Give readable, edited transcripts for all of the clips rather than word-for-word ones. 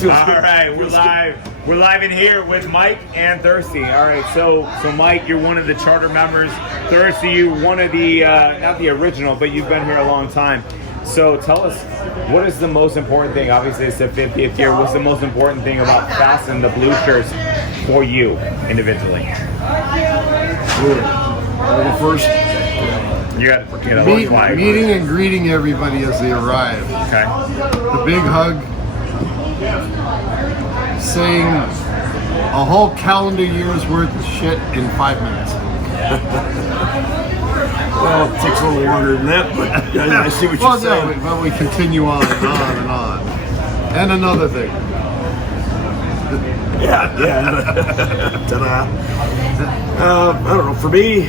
feels All good. right, we're live. We're live in here with Mike and Thirsty. All right, so Mike, you're one of the charter members. Thirsty, you're one of the not the original, but you've been here a long time. So tell us, what is the most important thing? Obviously, it's the 50th year. What's the most important thing about Fest and the blue shirts for you individually? Well, first, You got meeting and greeting everybody as they arrive. Okay. The big hug. Saying a whole calendar year's worth of shit in 5 minutes. Well, it takes a little longer than that, but I see what you're saying. No, but we continue on and on and on. And another thing. Yeah. Ta-da. I don't know. For me,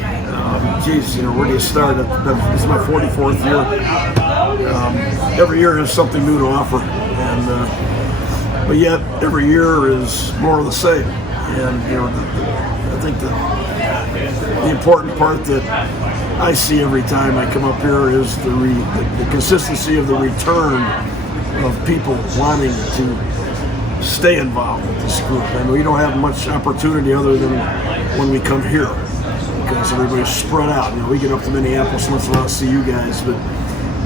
geez, where do you start? This is my 44th year. Every year has something new to offer, and but yet every year is more of the same. And I think the important part that I see every time I come up here is the consistency of the return of people wanting to stay involved with this group. And we don't have much opportunity other than when we come here, because everybody's spread out. We get up to Minneapolis once in a while to see you guys, but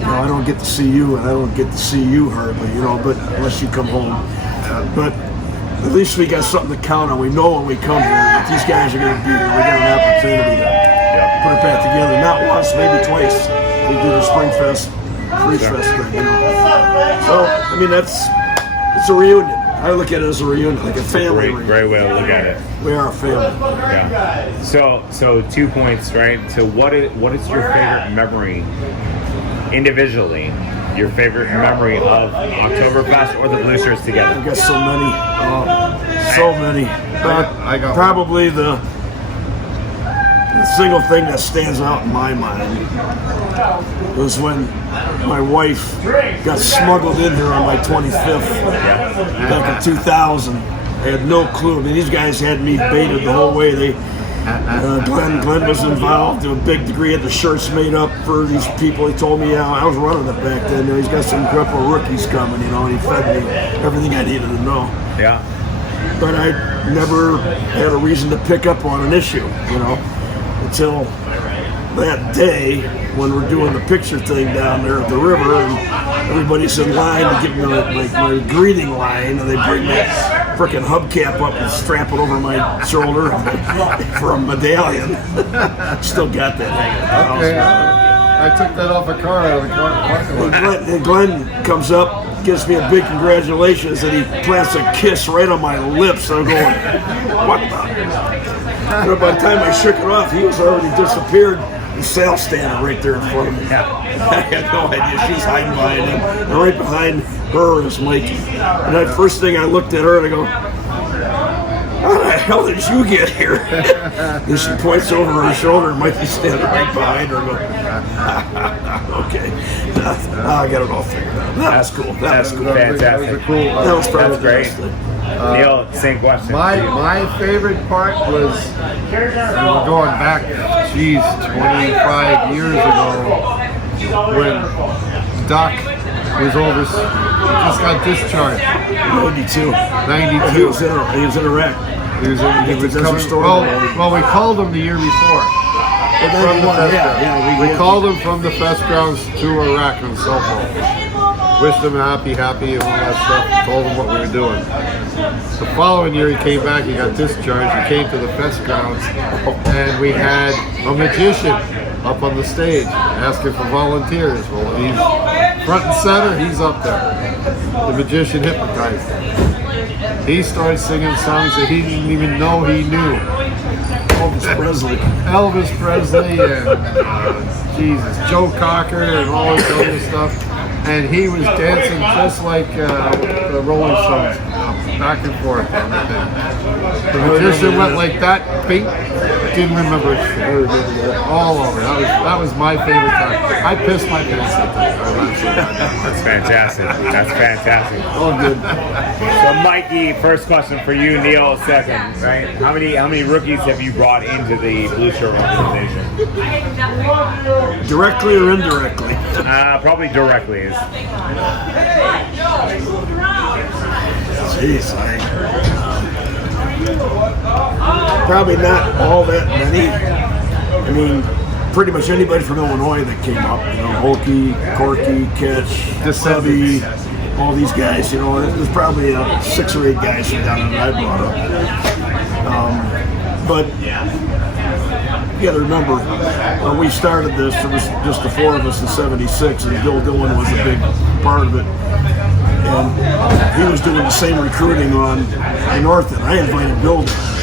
I don't get to see you, and I don't get to see you hardly, but unless you come home. But at least we got something to count on. We know when we come here that these guys are going to be here. We got an opportunity to put it back together. Not once, maybe twice. We do the Spring Fest, Freeze Fest thing. So, it's a reunion. I look at it as a reunion, like a family reunion. Great way to look at it. We are a family. Yeah. So 2 points, right? So what is your favorite memory individually? Your favorite memory of Oktoberfest or the blue shirts together? I've got so many. I got probably the single thing that stands out in my mind was when my wife got smuggled in here on my 25th back in 2000. I had no clue. These guys had me baited the whole way. Glenn was involved to a big degree, had the shirts made up for these people. He told me I was running it back then. He's got some couple of rookies coming, and he fed me everything I needed to know. Yeah. But I never had a reason to pick up on an issue, until that day when we're doing the picture thing down there at the river, and everybody's in line to get my greeting line, and they bring that frickin' hubcap up and strap it over my shoulder for a medallion. Still got that hanging out. Okay, I took that off a car out of the parking lot. And Glenn comes up, gives me a big congratulations, and he plants a kiss right on my lips. I'm going, what the? And by the time I shook it off, he was already disappeared. And Sal's standing right there in front of me. I had no idea. She was hiding behind him. And right behind her is Mikey. And that first thing I looked at her and I go, how the hell did you get here? And she points over her shoulder and Mikey's standing right behind her. Okay. I got it all figured out. That was cool. That's cool. Fantastic. That was a cool. That was probably great. the best thing. Neil, same question. My favorite part was, we're going back, 25 years ago, when Doc was just got discharged. 92. 92. He was in Iraq. He was coming. Well, we called him the year before. From the fest grounds. We called him from the fest grounds to Iraq on cell phone. Wished him happy and all that stuff. Told him what we were doing. The following year he came back, he got discharged, he came to the fest grounds, and we had a magician up on the stage asking for volunteers. Well, he's front and center, he's up there. The magician hypnotized him. He started singing songs that he didn't even know he knew. Elvis Presley and Jesus, Joe Cocker and all this other stuff. And he was dancing just like the Rolling Stones, back and forth. The magician went like that, bing, didn't remember it. All over. That was my favorite time. I pissed my pants at that. That's fantastic. That's fantastic. All good. So, Mikey, first question for you. Neil, second. Right? How many rookies have you brought into the Blue Shirt organization? Directly or indirectly? Probably directly. Jeez, probably not all that many. I mean, pretty much anybody from Illinois that came up, you know, Holkey, Corky, Ketch, Stubby, all these guys, you know, there's probably 6 or 8 guys from down there that I brought up. But you got to remember, when we started this, it was just the 4 of us in '76, and Bill Dillon was a big part of it. And he was doing the same recruiting on the North End. I invited Bill down.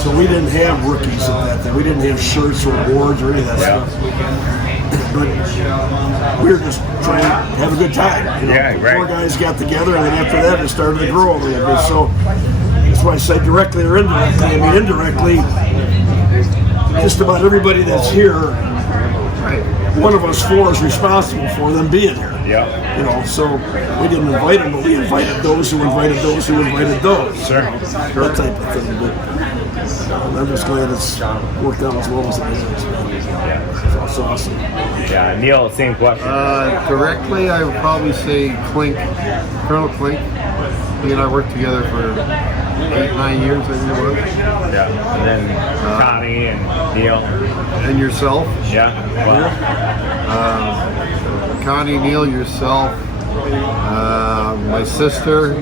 So we didn't have rookies at that time. We didn't have shirts or awards or any of that stuff. But we were just trying to have a good time. You know? Yeah, right. 4 guys got together, and then after that, it started to grow a little bit. So that's why I say directly or indirectly. I mean, indirectly, just about everybody that's here, one of us 4 is responsible for them being here. Yeah. You know, so we didn't invite them, but we invited those who invited those who invited those. Sure. That type of thing. But I'm just glad it's worked out as well as it has. It's awesome. Yeah, Neil, same question. Directly, I would probably say Klink, Colonel Klink. He and I worked together for 8-9 years, I think it was. Yeah, and then Connie and Neil. And yourself. Yeah. Wow. Connie, Neil, yourself, my sister,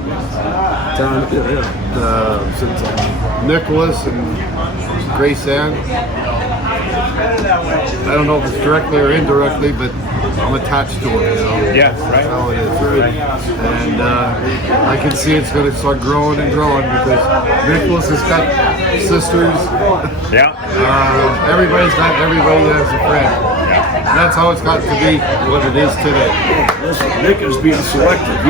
Nicholas, and Grace Ann. I don't know if it's directly or indirectly, but I'm attached to it, you know. Yeah, right. That's how it is, right? And I can see it's going to start growing and growing because Nicholas has got sisters. Yeah. Everybody's got everybody that has a friend. That's how it's got to be what it is today. Listen, Nick is being selected.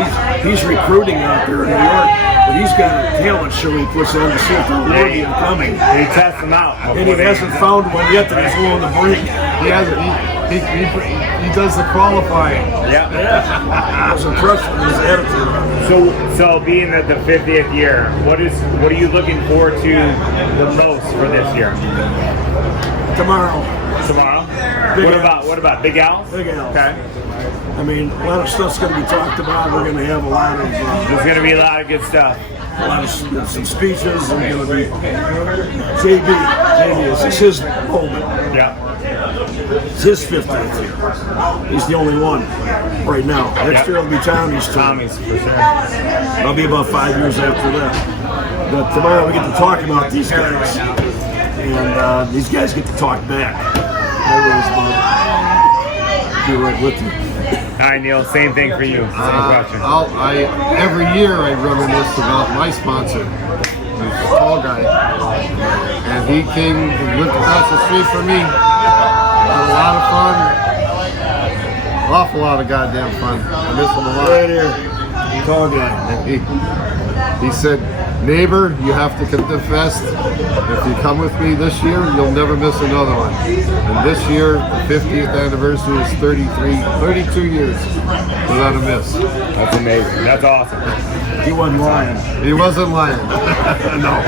He's recruiting out there in New York, but he's got a talent show he puts on to see if they're worthy of coming. He tests them out. And he hasn't found one yet that he's willing to bring. He hasn't. He does the qualifying. Yeah. I was impressed with his attitude. So being at the 50th year, what are you looking forward to the most for this year? Tomorrow. What about Big Al? Big Al. Okay. I mean, a lot of stuff's going to be talked about. We're going to have a lot of There's going to be a lot of good stuff. some speeches, and going to be JB. It's his moment. Yeah. It's his 50th year. He's the only one right now. Next year it'll be Tommy's turn. Tommy's for sure. I'll be about 5 years after that. But tomorrow we get to talk about these guys, and these guys get to talk back. Be right with you. All right, Neil. Same thing for you. Same question. Every year I reminisce about my sponsor, this tall guy, and he lived across the street from me. Had a lot of fun, awful lot of goddamn fun. I miss him a lot. Right here, tall guy. He said, "Neighbor, you have to come to the fest. If you come with me this year, you'll never miss another one." And this year, the 50th anniversary is 32 years without a miss. That's amazing. That's awesome. He wasn't lying. He wasn't lying. No.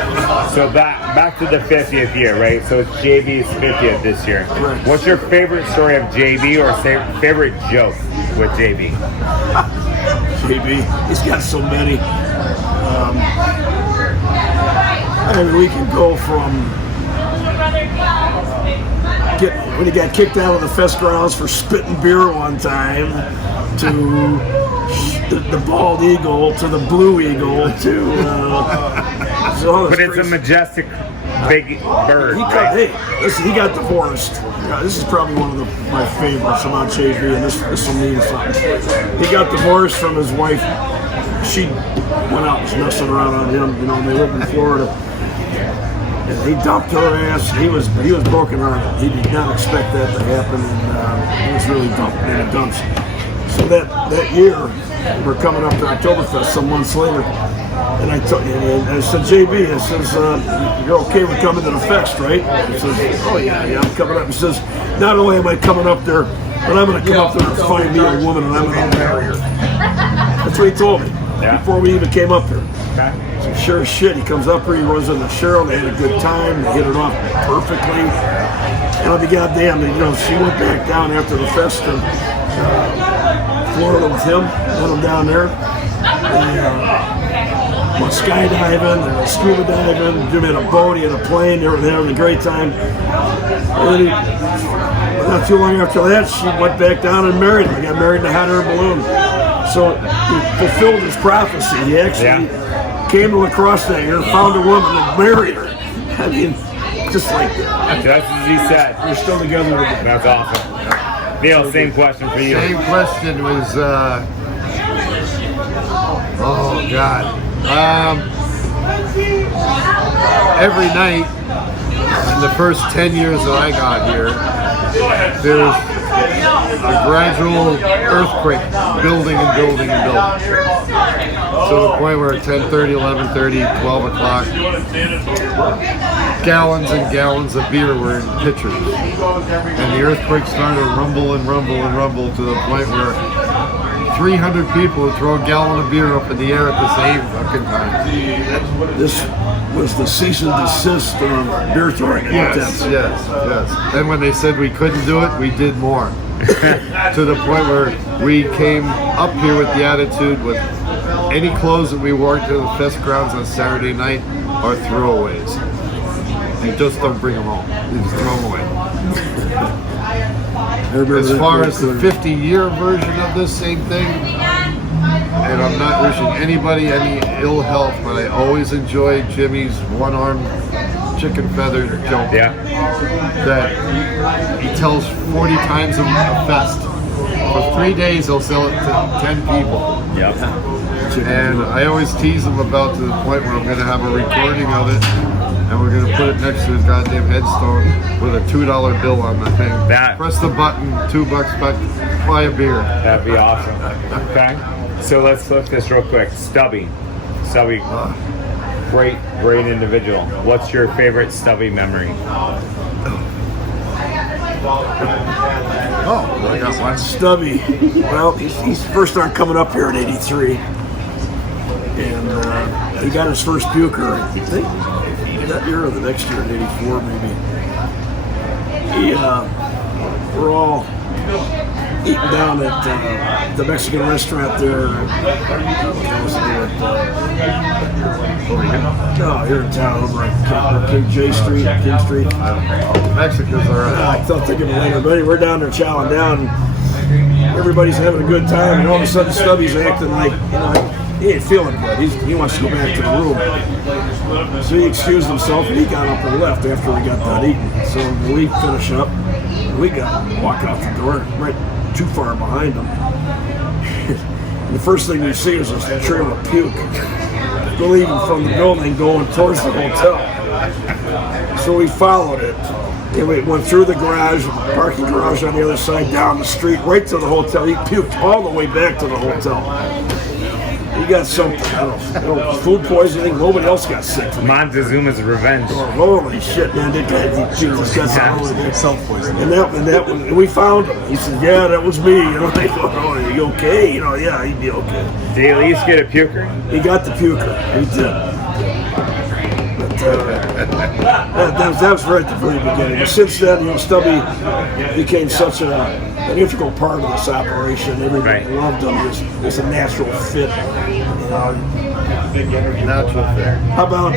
So back to the 50th year, right? So it's JB's 50th this year. Right. What's your favorite story of JB or favorite joke with JB? JB, he's got so many. I mean, we can go from when he got kicked out of the fest grounds for spitting beer one time, to the bald eagle, to the blue eagle, to but it's a majestic big bird. Hey, listen, he got divorced. This is probably one of my favorites about JB, and this will mean something. He got divorced from his wife. She went out and was messing around on him. You know, they lived in Florida. And he dumped her ass. He was brokenhearted. He did not expect that to happen, and he was really dumped in the dumps. So that year, we're coming up to Oktoberfest some months later, and I said, JB, I says, you're okay with coming to the fest, right? He says, oh yeah, I'm coming up. He says, not only am I coming up there, but I'm going to come up there and find me a woman, and I'm going to marry her. That's what he told me before we even came up there. Okay. So sure as shit, he comes up here, he runs into Cheryl, they had a good time, they hit it off perfectly. And I'll be goddamn, she went back down after the fest in Florida with him, let him down there. And went skydiving, they went scuba diving, Jim had a boat, he had a plane, they were having a great time. And then not too long after that, she went back down and married him. He got married in a hot air balloon. So he fulfilled his prophecy. He actually came to lacrosse that year, found a woman and married her. I mean, just like that. That's what he said. We're still together again. That's awesome. Neil, same question for you. Same question was, oh God. Every night, in the first 10 years that I got here, there's a gradual earthquake building and building and building. So the point where at 10:30, 11:30, 12 o'clock, gallons and gallons of beer were in pitchers. And the earthquake started to rumble and rumble and rumble to the point where 300 people would throw a gallon of beer up in the air at the same fucking time. This was the cease and desist of beer throwing. Yes. And when they said we couldn't do it, we did more. To the point where we came up here with the attitude with any clothes that we wore to the fest grounds on Saturday night are throwaways. You just don't bring them home. You just throw them away. As far as the 50-year version of this same thing, and I'm not wishing anybody any ill health, but I always enjoy Jimmy's one-armed chicken feather joke. Yeah. That he tells 40 times a fest. For 3 days, he'll sell it to 10 people. Yep. And I always tease him about to the point where I'm going to have a recording of it, and we're going to put it next to his goddamn headstone with a $2 bill on the thing. Press the button, $2, buy a beer. That'd be awesome. Okay. So let's flip this real quick. Stubby, great individual. What's your favorite Stubby memory? Oh, I got one. Stubby. Well, he first started coming up here in '83, and he got his first puker, I think, that year or the next year in '84 maybe. We're all eating down at the Mexican restaurant there. Here in town, over at King Street. Mexicans are. I thought they could be later, but anyway, we're down there chowing down. Everybody's having a good time, and all of a sudden Stubby's acting like, he ain't feeling good. He wants to go back to the room. So he excused himself and he got up and left after we got done eating. So we finish up, we walk out the door, right too far behind him. And the first thing we see is this trail of puke leaving from the building going towards the hotel. So we followed it. And we went through the garage, parking garage on the other side, down the street, right to the hotel. He puked all the way back to the hotel. He got something, I don't know, food poisoning. Nobody else got sick from it. Montezuma's revenge. Oh, holy shit, man! He self-poisoning. And that one, we found him. He said, "Yeah, that was me." They go, "Oh, are you okay?" Yeah, he'd be okay. Did he at least get a puker? He got the puker. He did. That was right at the very beginning. But since then, Stubby became such an integral part of this operation. Everybody loved him. He was a natural fit. Natural fit. How about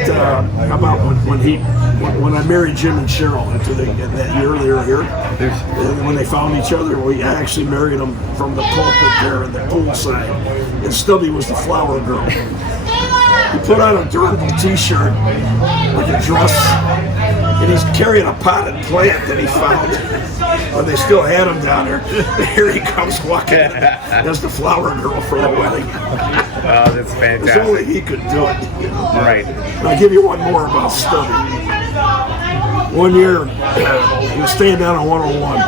when I married Jim and Cheryl that year they were here, and when they found each other, I actually married them from the pulpit there in the poolside, and Stubby was the flower girl. He put on a durable t-shirt with a dress, and he's carrying a potted plant that he found when they still had him down there. And here he comes walking as the flower girl for the wedding. Oh, that's fantastic. Only he could do it. Right. I'll give you one more about Stubby. One year, he was staying down on 101,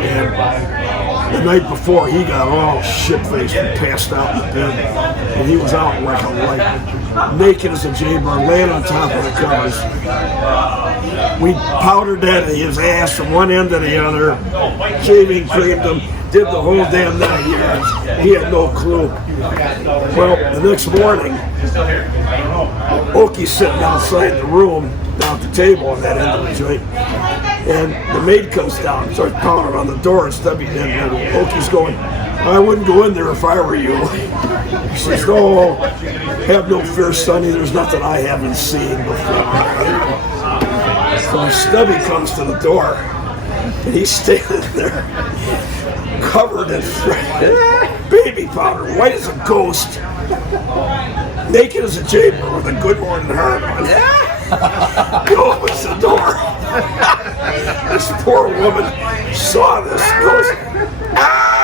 and the night before, he got all shit-faced and passed out in the bed, and he was out like a light, naked as a jaybird, laying on top of the covers. We powdered that his ass from one end to the other, shaving creamed him, did the whole damn 9 years. He had no clue. Well, the next morning, Okie's sitting outside the room, down at the table on that end of the joint, and the maid comes down and starts pounding on the door, and Stubby and Okie's going, I wouldn't go in there if I were you. He says, no, have no fear, Sonny. There's nothing I haven't seen before. So Stubby comes to the door, and he's standing there, covered in baby powder, white as a ghost, naked as a jaybird with a good morning heart on. He opens the door. This poor woman saw this, goes, ah!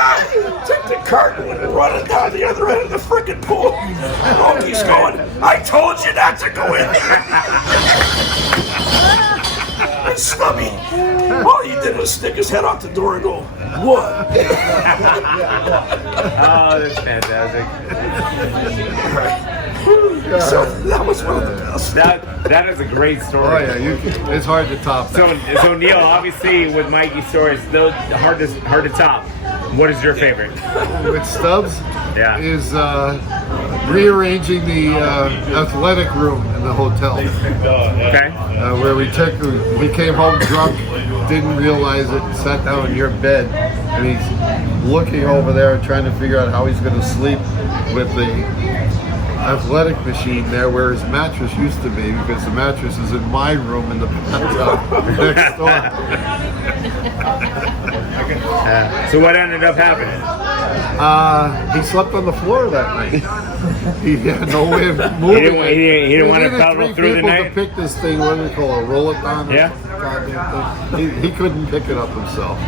Took the carton and run it down the other end of the frickin' pool. He's going, I told you not to go in there. And Stubby, all he did was stick his head out the door and go, what? Oh, that's fantastic. So that was one of the best. That is a great Oh story. yeah, it's hard to top that. So Neil, obviously with Mikey's stories, they're hard to top. What is your favorite? With Stubbs, Yeah. is rearranging the athletic room in the hotel, Okay. where we came home drunk, didn't realize it, sat down in your bed, and he's looking over there trying to figure out how he's going to sleep with the athletic machine there where his mattress used to be, because the mattress is in my room in the bathtub next door. So what ended up happening? He slept on the floor that night. He had no way of moving. He didn't want to needed pedal three through the people night? to pick this thing, what do they call it, a roll-a-thon or Yeah. some goddamn thing. He couldn't pick it up himself.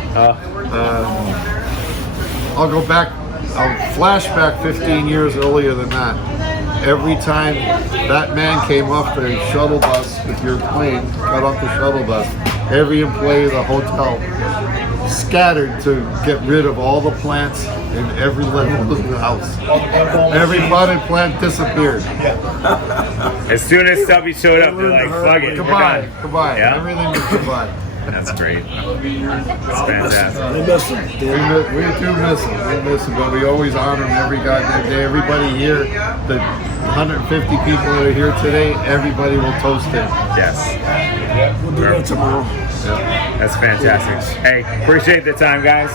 I'll go back, I'll flashback 15 years earlier than that. Every time that man came off the shuttle bus with your plane, got off the shuttle bus, every employee of the hotel scattered to get rid of all the plants in every level of the house. Every potted plant disappeared. As soon as Stubby showed up, they're like, fuck it. we're Goodbye, done. goodbye. Yeah. Everything was goodbye. That's great. That's fantastic. I miss him. We do miss him. We miss him, but we always honor him every goddamn day. Everybody here, the 150 people that are here today, everybody will toast him. Yes. We'll do that tomorrow. That's fantastic. Hey, appreciate the time, guys.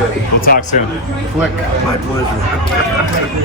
Okay. We'll talk soon. Click. My pleasure.